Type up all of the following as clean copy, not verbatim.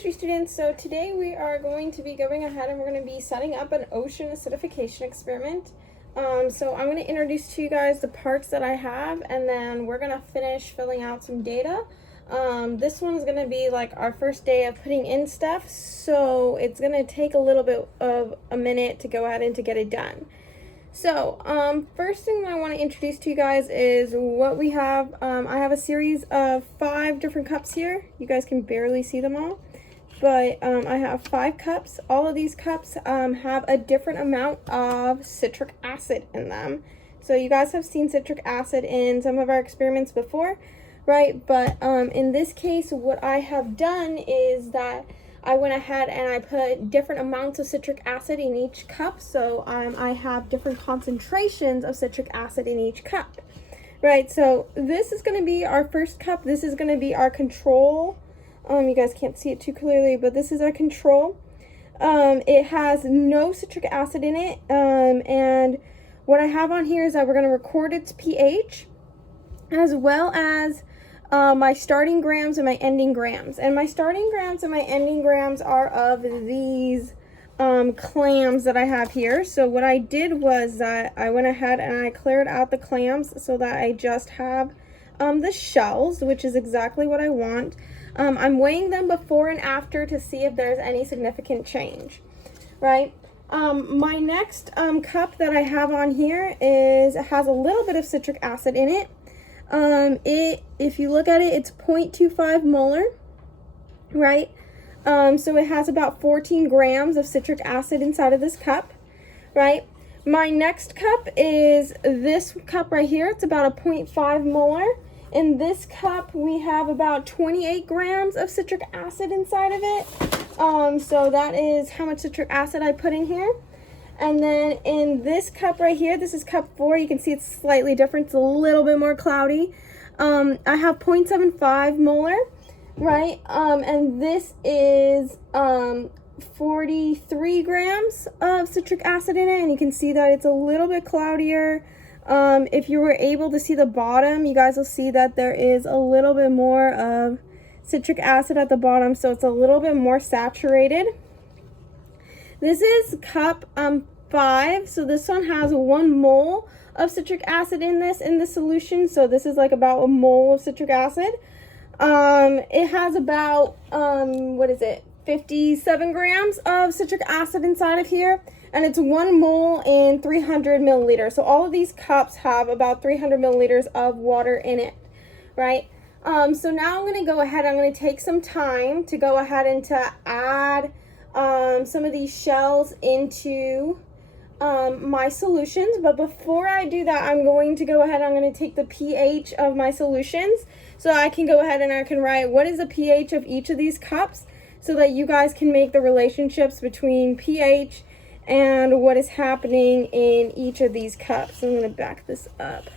chemistry students. So today we are going to be going ahead and we're going to be setting up an ocean acidification experiment. So I'm going to introduce to you guys the parts that I have, and then we're going to finish filling out some data. This one's going to be like our first day of putting in stuff, so it's going to take a little bit of a minute to go ahead and to get it done. So first thing I want to introduce to you guys is what we have. I have a series of 5 different cups here. You guys can barely see them all, but I have 5 cups. All of these cups have a different amount of citric acid in them. So you guys have seen citric acid in some of our experiments before, right? But in this case, what I have done is that I went ahead and I put different amounts of citric acid in each cup. So I have different concentrations of citric acid in each cup, right? So this is going to be our first cup. This is going to be our control. You guys can't see it too clearly, but this is our control. It has no citric acid in it. And what I have on here is that we're going to record its pH, as well as my starting grams and my ending grams. And my starting grams and my ending grams are of these clams that I have here. So what I did was that I went ahead and I cleared out the clams so that I just have the shells, which is exactly what I want. I'm weighing them before and after to see if there's any significant change, right? My next cup that I have on here has a little bit of citric acid in it. If you look at it, it's 0.25 molar, right? So it has about 14 grams of citric acid inside of this cup, right? My next cup is this cup right here. It's about a 0.5 molar. In this cup, we have about 28 grams of citric acid inside of it. So that is how much citric acid I put in here. And then in this cup right here, this is cup 4. You can see it's slightly different. It's a little bit more cloudy. I have 0.75 molar, right? And this is 43 grams of citric acid in it. And you can see that it's a little bit cloudier. If you were able to see the bottom, you guys will see that there is a little bit more of citric acid at the bottom. So it's a little bit more saturated. This is cup 5, so this one has 1 mole of citric acid in this solution. So this is like about a mole of citric acid. It has about 57 grams of citric acid inside of here, and it's 1 mole in 300 milliliters. So all of these cups have about 300 milliliters of water in it, right? So now I'm going to go ahead. I'm going to take some time to go ahead and to add some of these shells into my solutions. But before I do that, I'm going to go ahead, I'm going to take the pH of my solutions, so I can go ahead and I can write what is the pH of each of these cups, so that you guys can make the relationships between pH and what is happening in each of these cups. I'm going to back this up.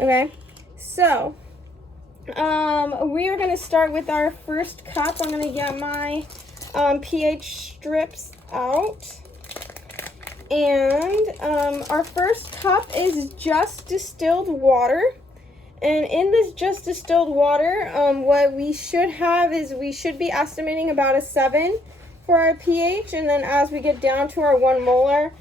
Okay, so we are going to start with our first cup. I'm going to get my pH strips out, and our first cup is just distilled water. And in this just distilled water, what we should have is we should be estimating about a 7 for our pH, and then as we get down to our 1 molar,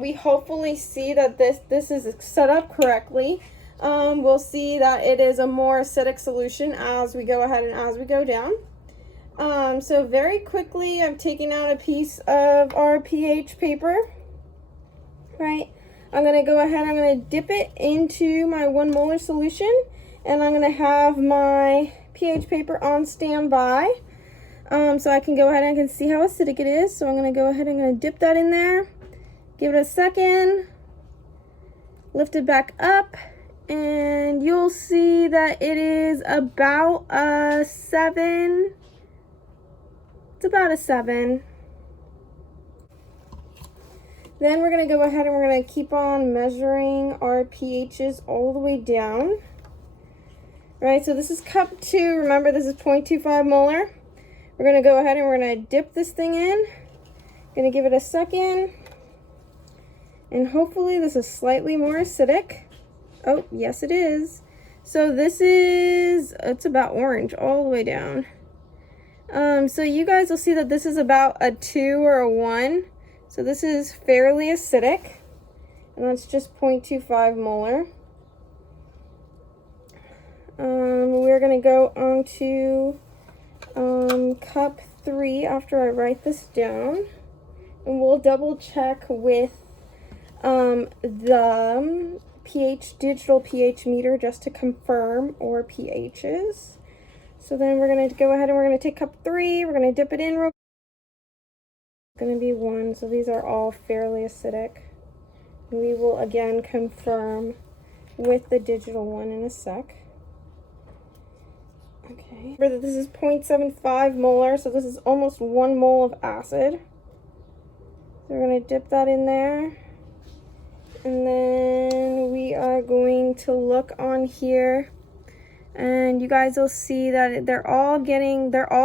we hopefully see that this is set up correctly. We'll see that it is a more acidic solution as we go ahead and as we go down. So very quickly, I'm taking out a piece of our pH paper, right? I'm going to go ahead, I'm going to dip it into my 1 molar solution, and I'm going to have my pH paper on standby, so I can go ahead and I can see how acidic it is. So I'm going to go ahead and I'm going to dip that in there, give it a second, lift it back up, and you'll see that it is about a 7. It's about a 7. Then we're going to go ahead and we're going to keep on measuring our pHs all the way down. Right, so this is cup 2. Remember, this is 0.25 molar. We're going to go ahead and we're going to dip this thing in. Going to give it a second. And hopefully this is slightly more acidic. Oh, yes it is. So this is, it's about orange all the way down. So you guys will see that this is about a 2 or a 1. So this is fairly acidic. And that's just 0.25 molar. We're going to go on to cup 3 after I write this down. And we'll double check with the digital pH meter just to confirm our pHs. So then we're going to go ahead and we're going to take cup 3, we're going to dip it in real quick. It's going to be 1, so these are all fairly acidic. We will again confirm with the digital one in a sec. Okay, remember that this is 0.75 molar, so this is almost 1 mole of acid. So we're going to dip that in there. And then we are going to look on here. And you guys will see that they're all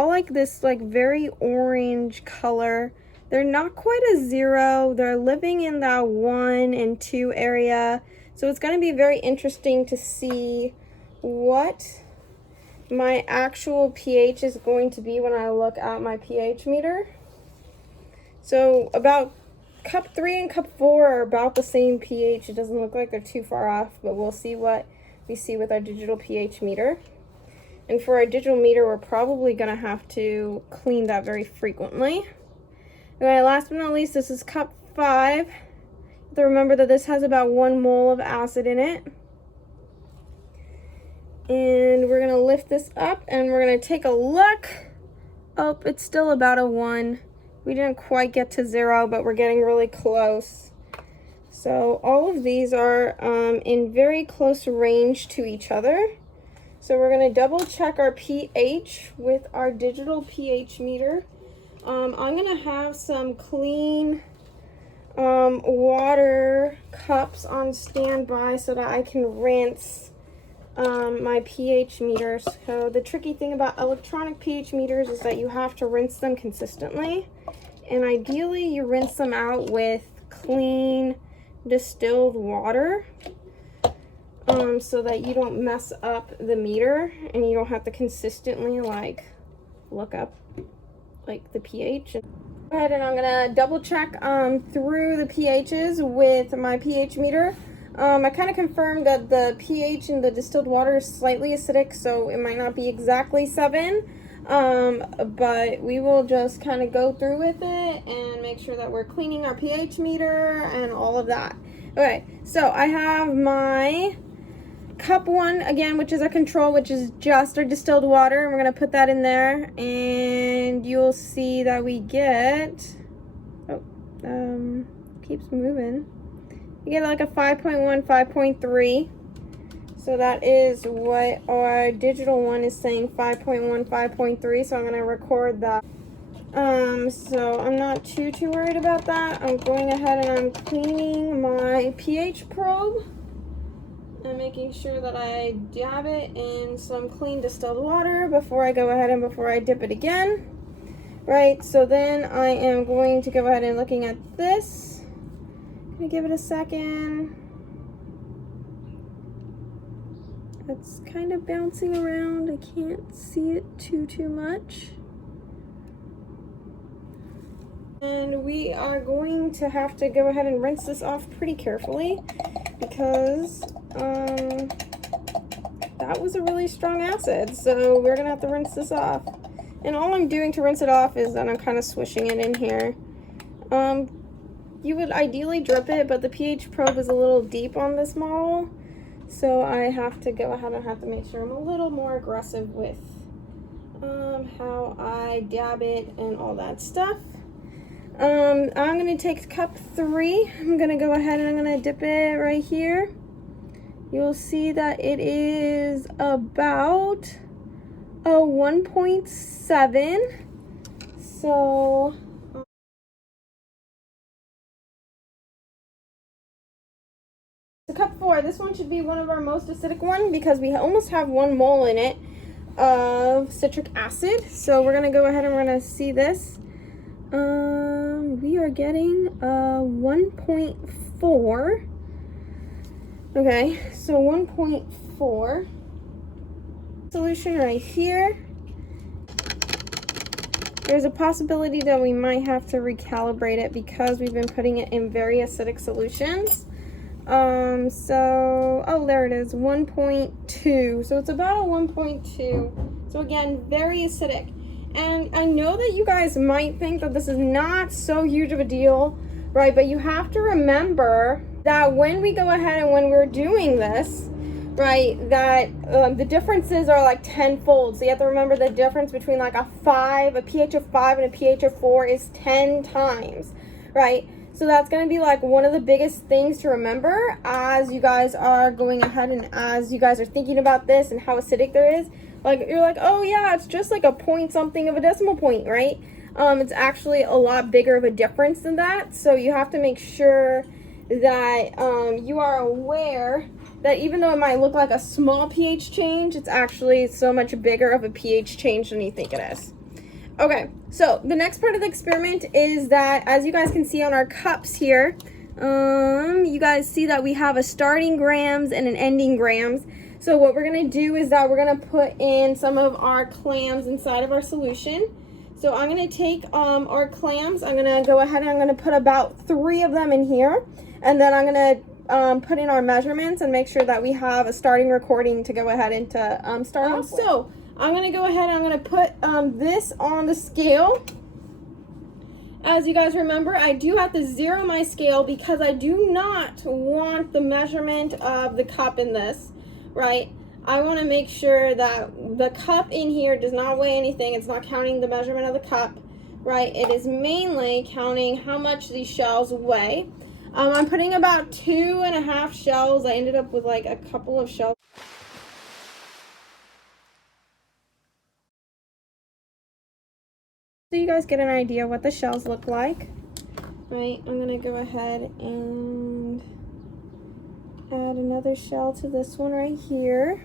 like this like very orange color. They're not quite a 0. They're living in that 1 and 2 area. So it's going to be very interesting to see what my actual pH is going to be when I look at my pH meter. So about cup 3 and cup 4 are about the same pH. It doesn't look like they're too far off, but we'll see what we see with our digital pH meter. And for our digital meter, we're probably going to have to clean that very frequently. Okay, last but not least, this is cup 5. So remember that this has about 1 mole of acid in it. And we're going to lift this up and we're going to take a look. Oh, it's still about a 1. We didn't quite get to 0, but we're getting really close. So all of these are in very close range to each other. So we're going to double check our pH with our digital pH meter. I'm going to have some clean water cups on standby so that I can rinse my pH meters. So the tricky thing about electronic pH meters is that you have to rinse them consistently. And ideally you rinse them out with clean distilled water so that you don't mess up the meter and you don't have to consistently like look up like the pH. Go ahead and I'm gonna double check through the pHs with my pH meter. I kind of confirmed that the pH in the distilled water is slightly acidic, so it might not be exactly 7. But we will just kind of go through with it and make sure that we're cleaning our pH meter and all of that. Okay, so I have my cup 1 again, which is our control, which is just our distilled water, and we're going to put that in there, and you'll see that we get, keeps moving. You get like a 5.1, 5.3. So that is what our digital one is saying, 5.1, 5.3. So I'm going to record that. So I'm not too worried about that. I'm going ahead and I'm cleaning my pH probe and making sure that I dab it in some clean distilled water before I go ahead and before I dip it again. Right, so then I am going to go ahead and looking at this. I'm going to give it a second. It's kind of bouncing around. I can't see it too much. And we are going to have to go ahead and rinse this off pretty carefully because that was a really strong acid. So we're gonna have to rinse this off. And all I'm doing to rinse it off is that I'm kind of swishing it in here. You would ideally drip it, but the pH probe is a little deep on this model. So I have to go ahead and have to make sure I'm a little more aggressive with how I dab it and all that stuff. I'm going to take cup 3. I'm going to go ahead and I'm going to dip it right here. You'll see that it is about a 1.7. So cup 4, this one should be one of our most acidic one because we almost have 1 mole in it of citric acid. So we're going to go ahead and we're going to see this. We are getting 1.4. Okay, so 1.4 solution right here. There's a possibility that we might have to recalibrate it because we've been putting it in very acidic solutions. Oh, there it is, 1.2. So it's about a 1.2. So again, very acidic. And I know that you guys might think that this is not so huge of a deal, right? But you have to remember that when we go ahead and when we're doing this, right, that the differences are like tenfold. So you have to remember the difference between like a pH of 5 and a pH of 4 is 10 times, right? So that's going to be like one of the biggest things to remember as you guys are going ahead and as you guys are thinking about this and how acidic there is. Like, you're like, oh yeah, it's just like a point something of a decimal point, right? It's actually a lot bigger of a difference than that. So you have to make sure that you are aware that even though it might look like a small pH change, it's actually so much bigger of a pH change than you think it is. Okay, so the next part of the experiment is that, as you guys can see on our cups here, you guys see that we have a starting grams and an ending grams. So what we're going to do is that we're going to put in some of our clams inside of our solution. So I'm going to take our clams, I'm going to go ahead and I'm going to put about 3 of them in here. And then I'm going to put in our measurements and make sure that we have a starting recording to go ahead and to start off with. So I'm going to go ahead and I'm going to put this on the scale. As you guys remember, I do have to zero my scale because I do not want the measurement of the cup in this, right? I want to make sure that the cup in here does not weigh anything. It's not counting the measurement of the cup, right? It is mainly counting how much these shells weigh. I'm putting about 2.5 shells. I ended up with like a couple of shells. So you guys get an idea what the shells look like, right? I'm gonna go ahead and add another shell to this one right here,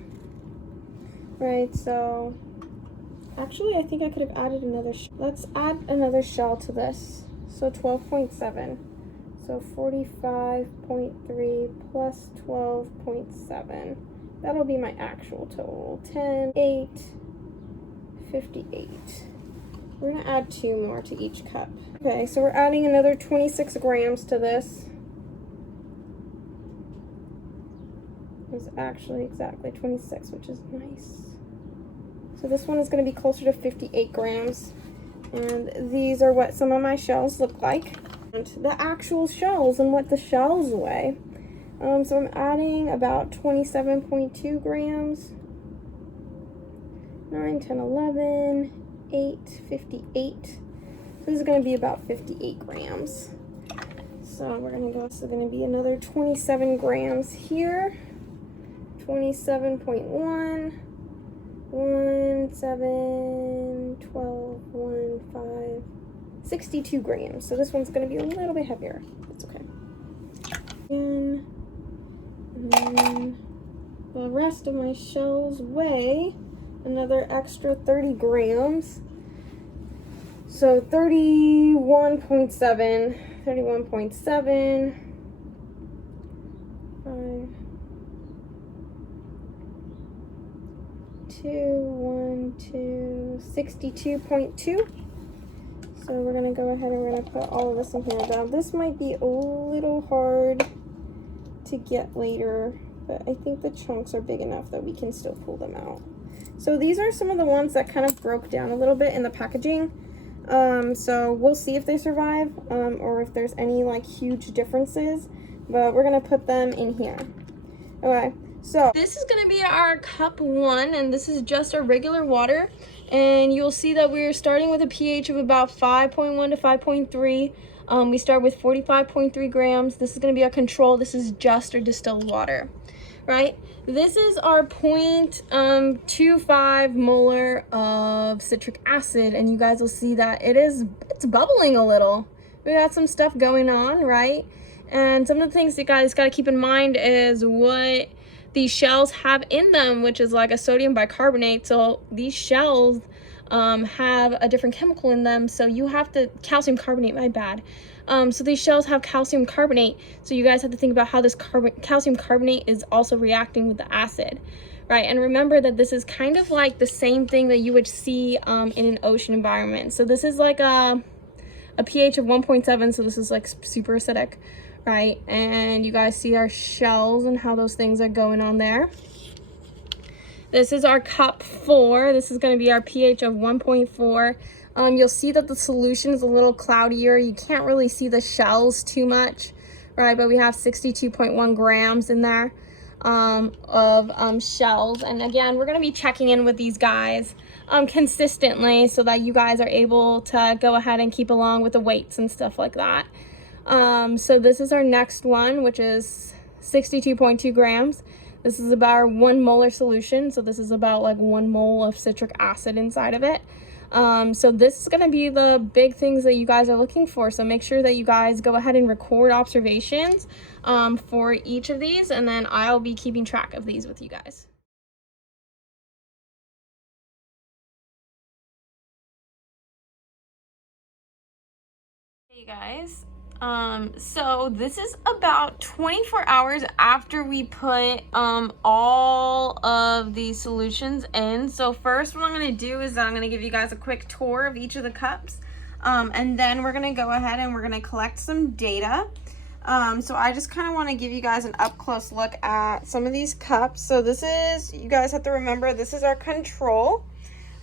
right? So actually I think I could have added another let's add another shell to this. So 12.7, so 45.3 plus 12.7, that'll be my actual total. 10, 8, 58. We're gonna add 2 more to each cup. Okay, so we're adding another 26 grams to this. It's actually exactly 26, which is nice. So this one is going to be closer to 58 grams. And these are what some of my shells look like. And the actual shells and what the shells weigh. So I'm adding about 27.2 grams. 9, 10, 11, 8, 58. So this is going to be about 58 grams. So we're going to go, so going to be another 27 grams here. 27.1, 1, 7, 12, 1, 5, 62 grams. So this one's going to be a little bit heavier. That's okay. And then the rest of my shells weigh another extra 30 grams. So 31.7, 31.7, 5, 2, 1, 2, 62.2. So we're going to go ahead and we're going to put all of this in here. Now this might be a little hard to get later, but I think the chunks are big enough that we can still pull them out. So these are some of the ones that kind of broke down a little bit in the packaging. So we'll see if they survive or if there's any like huge differences, but we're going to put them in here. Okay. So this is going to be our cup 1, and this is just our regular water. And you'll see that we're starting with a pH of about 5.1 to 5.3. We start with 45.3 grams. This is going to be our control. This is just our distilled water, right? This is our 0.25 molar of citric acid, and you guys will see that it's bubbling a little. We got some stuff going on, right? And some of the things you guys got to keep in mind is what these shells have in them, which is like a sodium bicarbonate. So these shells have a different chemical in them, so you have to calcium carbonate, my bad. So these shells have calcium carbonate, so you guys have to think about how this calcium carbonate is also reacting with the acid, right? And remember that this is kind of like the same thing that you would see in an ocean environment. So this is like a pH of 1.7, so this is like super acidic, right? And you guys see our shells and how those things are going on there. This is our cup 4. This is going to be our pH of 1.4. You'll see that the solution is a little cloudier. You can't really see the shells too much, right? But we have 62.1 grams in there of shells. And again, we're going to be checking in with these guys consistently so that you guys are able to go ahead and keep along with the weights and stuff like that. So this is our next one, which is 62.2 grams. This is about our 1 molar solution. So this is about like 1 mole of citric acid inside of it. So this is going to be the big things that you guys are looking for. So make sure that you guys go ahead and record observations for each of these, and then I'll be keeping track of these with you guys. Hey guys, so this is about 24 hours after we put all of these solutions in. So first what I'm going to do is I'm going to give you guys a quick tour of each of the cups, and then we're going to go ahead and we're going to collect some data. So I just kind of want to give you guys an up close look at some of these cups. So this is, you guys have to remember, this is our control.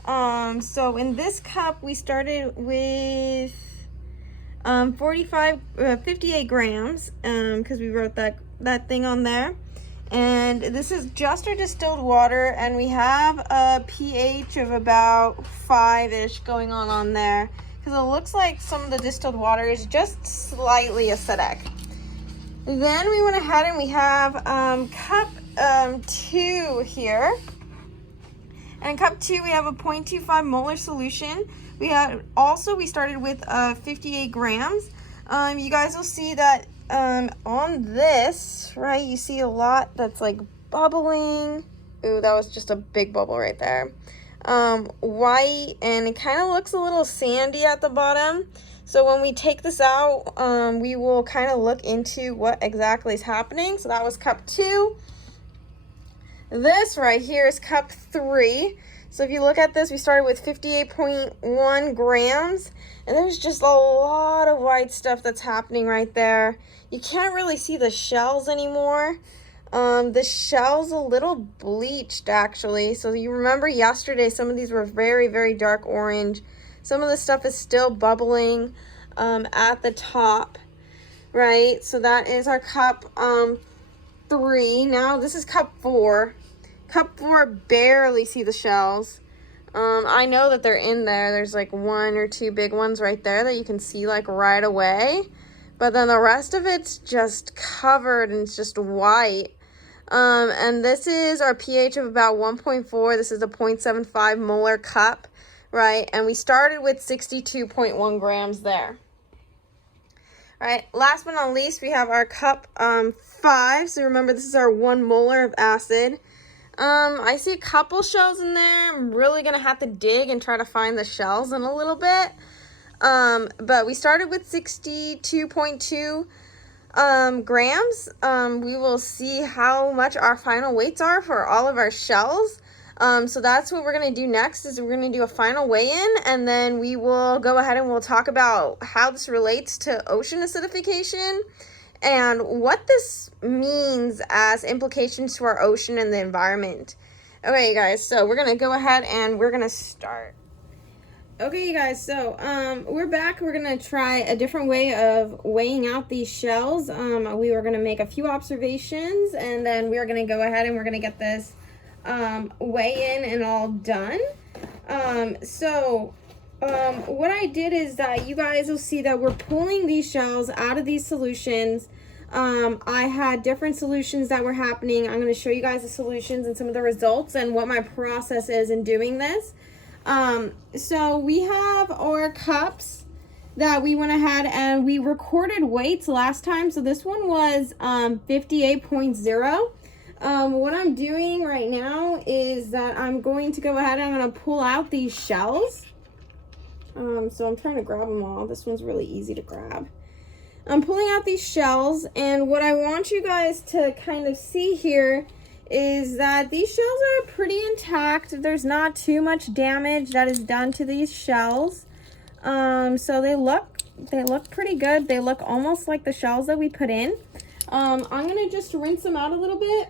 So in this cup we started with 58 grams, because we wrote that thing on there. And this is just our distilled water, and we have a pH of about 5-ish going on there, because it looks like some of the distilled water is just slightly acidic. Then we went ahead and we have cup 2 here. And in cup 2 we have a 0.25 molar solution. We started with 58 grams. You guys will see that on this, right, you see a lot that's like bubbling. Ooh, that was just a big bubble right there. White, and it kind of looks a little sandy at the bottom. So when we take this out, we will kind of look into what exactly is happening. So that was cup 2. This right here is cup 3. So if you look at this, we started with 58.1 grams, and there's just a lot of white stuff that's happening right there. You can't really see the shells anymore. The shell's a little bleached actually. So you remember yesterday, some of these were very, very dark orange. Some of the stuff is still bubbling at the top, right? So that is our cup 3. Now this is cup 4. Cup 4, barely see the shells. I know that they're in there. There's like 1 or 2 big ones right there that you can see like right away. But then the rest of it's just covered and it's just white. And this is our pH of about 1.4. This is a 0.75 molar cup, right? And we started with 62.1 grams there. All right, last but not least, we have our cup 5. So remember, this is our 1 molar of acid. I see a couple shells in there. I'm really going to have to dig and try to find the shells in a little bit. But we started with 62.2 grams. We will see how much our final weights are for all of our shells. So that's what we're going to do next, is we're going to do a final weigh-in, and then we will go ahead and we'll talk about how this relates to ocean acidification and what this means as implications to our ocean and the environment. Okay, you guys, so we're going to go ahead and we're going to start. Okay, you guys, so we're back. We're going to try a different way of weighing out these shells. We were going to make a few observations, and then we're going to go ahead and we're going to get this weigh-in and all done. What I did is that you guys will see that we're pulling these shells out of these solutions. I had different solutions that were happening. I'm going to show you guys the solutions and some of the results and what my process is in doing this. So we have our cups that we went ahead and we recorded weights last time. So this one was 58.0. What I'm doing right now is that I'm going to go ahead and I'm going to pull out these shells. So I'm trying to grab them all. This one's really easy to grab. I'm pulling out these shells, and what I want you guys to kind of see here is that these shells are pretty intact. There's not too much damage that is done to these shells. So they look pretty good. They look almost like the shells that we put in. I'm gonna just rinse them out a little bit.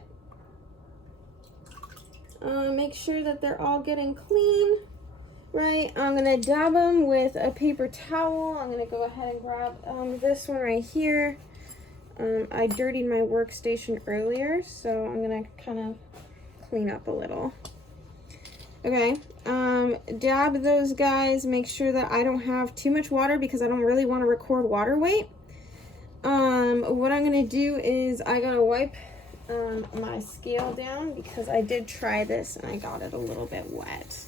Make sure that they're all getting clean. Right, I'm gonna dab them with a paper towel. I'm gonna go ahead and grab this one right here. I dirtied my workstation earlier, so I'm gonna kind of clean up a little. Okay, dab those guys. Make sure that I don't have too much water because I don't really want to record water weight. What I'm gonna do is I gotta wipe my scale down because I did try this and I got it a little bit wet.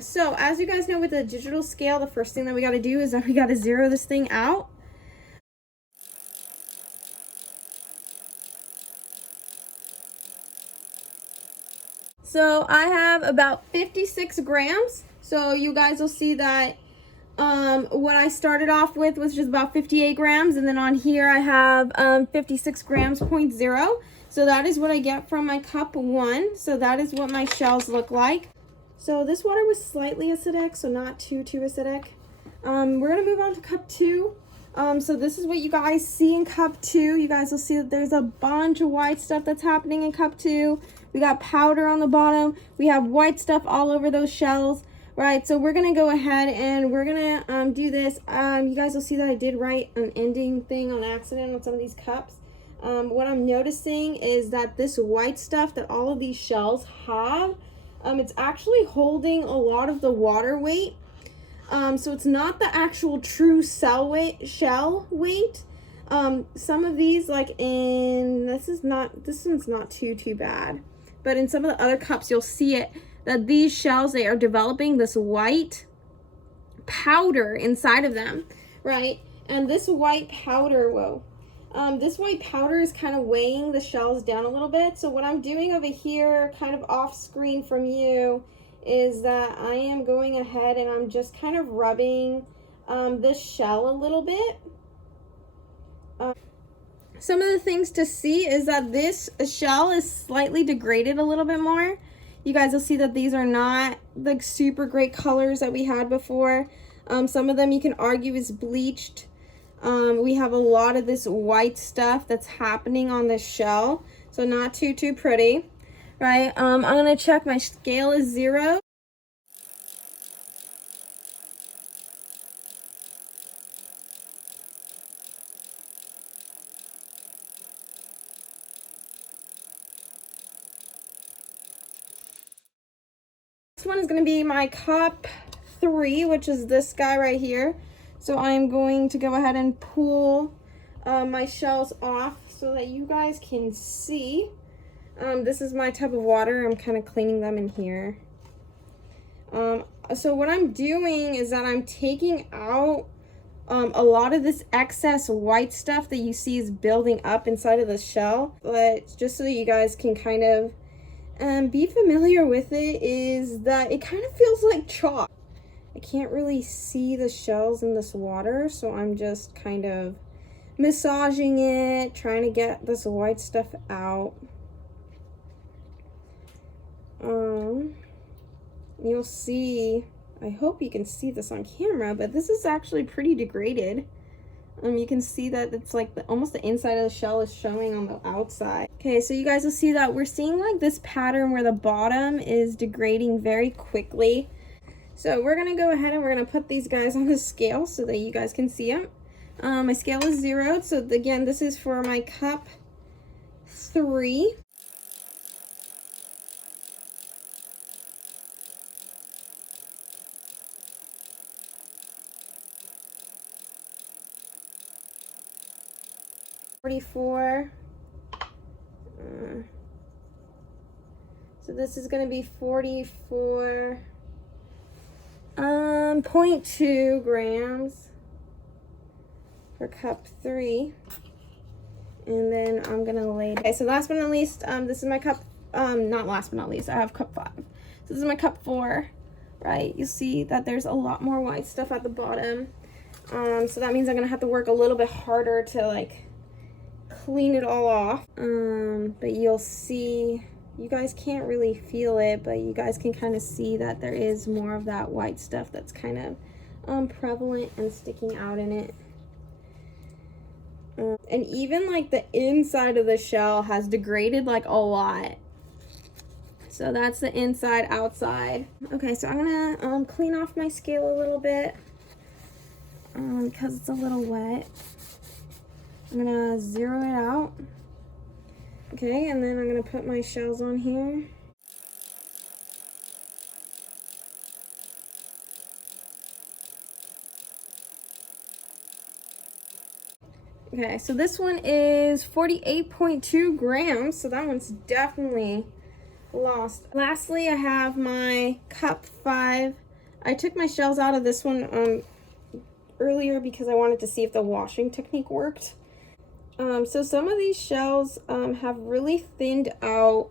So as you guys know, with the digital scale, the first thing that we got to do is that we got to zero this thing out. So I have about 56 grams. So you guys will see that what I started off with was just about 58 grams. And then on here I have 56 grams, 0.0. So that is what I get from my cup 1. So that is what my shells look like. So this water was slightly acidic, so not too acidic. We're gonna move on to cup 2. So this is what you guys see in cup 2. You guys will see that there's a bunch of white stuff that's happening in cup 2. We got powder on the bottom. We have white stuff all over those shells, right? So we're gonna go ahead and we're gonna do this. You guys will see that I did write an ending thing on accident on some of these cups. What I'm noticing is that this white stuff that all of these shells have, it's actually holding a lot of the water weight. So it's not the actual true shell weight. Some of these, like in, this one's not too bad. But in some of the other cups, you'll see it, that these shells, they are developing this white powder inside of them, right? And this white powder, this white powder is kind of weighing the shells down a little bit. So what I'm doing over here, kind of off screen from you, is that I am going ahead and I'm just kind of rubbing this shell a little bit. Some of the things to see is that this shell is slightly degraded a little bit more. You guys will see that these are not the super great colors that we had before. Some of them you can argue is bleached. We have a lot of this white stuff that's happening on the shell, so not too pretty, right? I'm gonna check my scale is 0. This one is gonna be my cup 3, which is this guy right here. So I'm going to go ahead and pull my shells off so that you guys can see. This is my tub of water. I'm kind of cleaning them in here. So what I'm doing is that I'm taking out a lot of this excess white stuff that you see is building up inside of the shell. But just so that you guys can kind of be familiar with it, is that it kind of feels like chalk. I can't really see the shells in this water, so I'm just kind of massaging it, trying to get this white stuff out. You'll see, I hope you can see this on camera, but this is actually pretty degraded. You can see that it's like almost the inside of the shell is showing on the outside. Okay, so you guys will see that we're seeing like this pattern where the bottom is degrading very quickly. So we're gonna go ahead and we're gonna put these guys on the scale so that you guys can see them. My scale is 0, so again, this is for my cup 3. So this is going to be 44.2 grams for cup 3. And then I'm going to lay. Okay, so last but not least, this is my cup, not last but not least, I have cup 5. So this is my cup 4, right? You see that there's a lot more white stuff at the bottom. So that means I'm going to have to work a little bit harder to like clean it all off. But you'll see, you guys can't really feel it, but you guys can kind of see that there is more of that white stuff that's kind of prevalent and sticking out in it. And even like the inside of the shell has degraded like a lot. So that's the inside, outside. Okay, so I'm gonna clean off my scale a little bit because it's a little wet. I'm gonna zero it out. Okay, and then I'm gonna put my shells on here. Okay, so this one is 48.2 grams, so that one's definitely lost. Lastly, I have my cup 5. I took my shells out of this one earlier because I wanted to see if the washing technique worked. So some of these shells have really thinned out.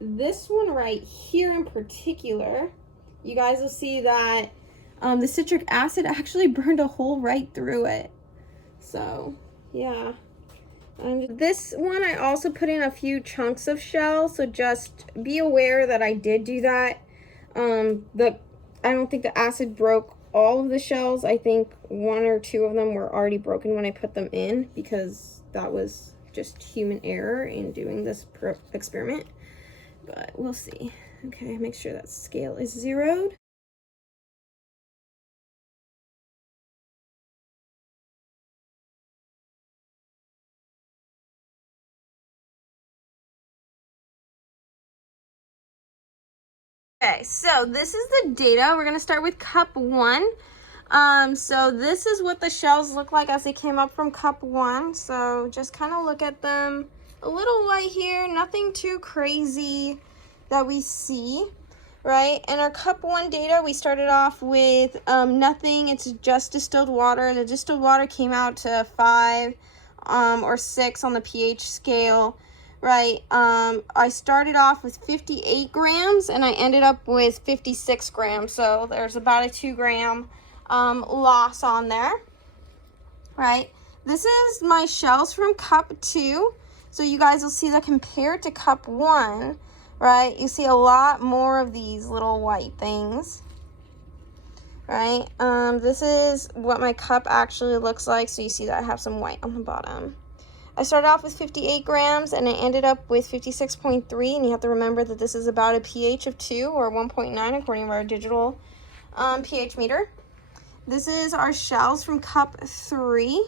This one right here in particular, you guys will see that the citric acid actually burned a hole right through it. So yeah. This one I also put in a few chunks of shell, so just be aware that I did do that. I don't think the acid broke all of the shells. I think 1 or 2 of them were already broken when I put them in, because that was just human error in doing this experiment. But we'll see. Okay, make sure that scale is zeroed. Okay, so this is the data. We're gonna start with cup 1. So this is what the shells look like as they came up from cup 1. So just kind of look at them. A little white here, nothing too crazy that we see, right? And our cup 1 data, we started off with nothing. It's just distilled water. The distilled water came out to 5 or 6 on the pH scale. Right, I started off with 58 grams and I ended up with 56 grams. So there's about a 2 gram loss on there, right? This is my shells from cup 2. So you guys will see that compared to cup 1, right? You see a lot more of these little white things, right? This is what my cup actually looks like. So you see that I have some white on the bottom. I started off with 58 grams and I ended up with 56.3, and you have to remember that this is about a pH of 2 or 1.9 according to our digital pH meter. This is our shells from cup 3.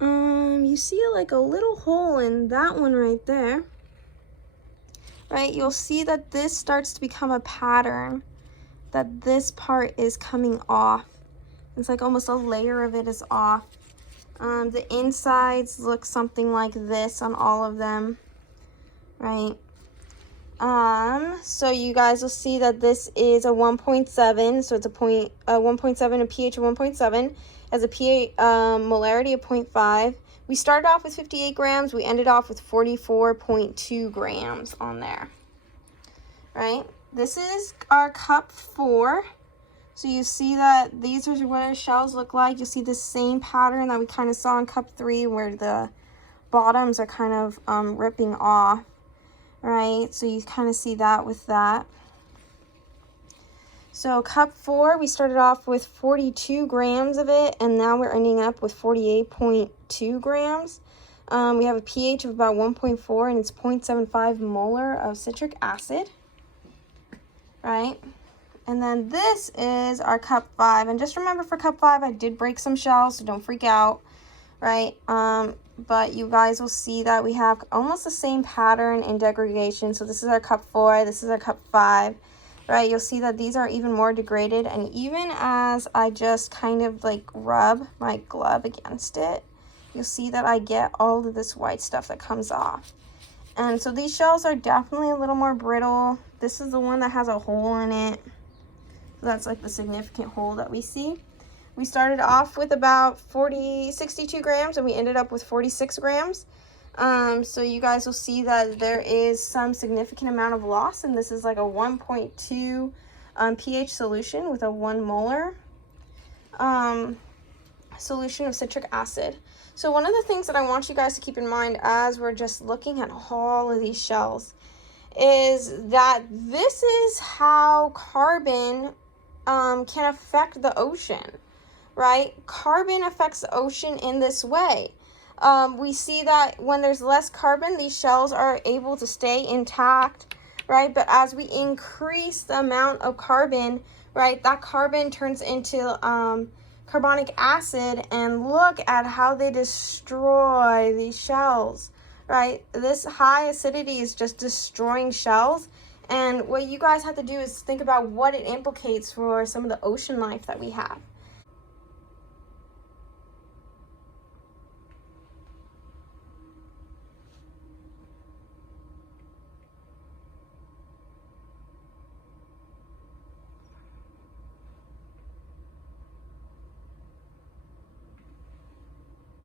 You see like a little hole in that one right there, right? You'll see that this starts to become a pattern, that this part is coming off. It's like almost a layer of it is off. The insides look something like this on all of them, right? So you guys will see that this is a 1.7, so it's a 1.7, a pH of 1.7, as a pH molarity of 0.5. We started off with 58 grams, we ended off with 44.2 grams on there, right? This is our cup 4. So you see that these are what our shells look like. You see the same pattern that we kind of saw in cup 3 where the bottoms are kind of ripping off, right? So you kind of see that with that. So cup 4, we started off with 42 grams of it, and now we're ending up with 48.2 grams. We have a pH of about 1.4, and it's 0.75 molar of citric acid, right? And then this is our cup 5. And just remember, for cup 5, I did break some shells, so don't freak out, right? But you guys will see that we have almost the same pattern in degradation. So this is our cup 4, this is our cup 5, right? You'll see that these are even more degraded. And even as I just kind of like rub my glove against it, you'll see that I get all of this white stuff that comes off. And so these shells are definitely a little more brittle. This is the one that has a hole in it. That's like the significant hole that we see. We started off with about 62 grams and we ended up with 46 grams. So you guys will see that there is some significant amount of loss, and this is like a 1.2 pH solution with a 1 molar. solution of citric acid. So one of the things that I want you guys to keep in mind as we're just looking at all of these shells is that this is how carbon can affect the ocean, right? Carbon affects the ocean in this way. We see that when there's less carbon, these shells are able to stay intact, right? But as we increase the amount of carbon, right, that carbon turns into carbonic acid, and look at how they destroy these shells, right? This high acidity is just destroying shells, and what you guys have to do is think about what it implicates for some of the ocean life that we have.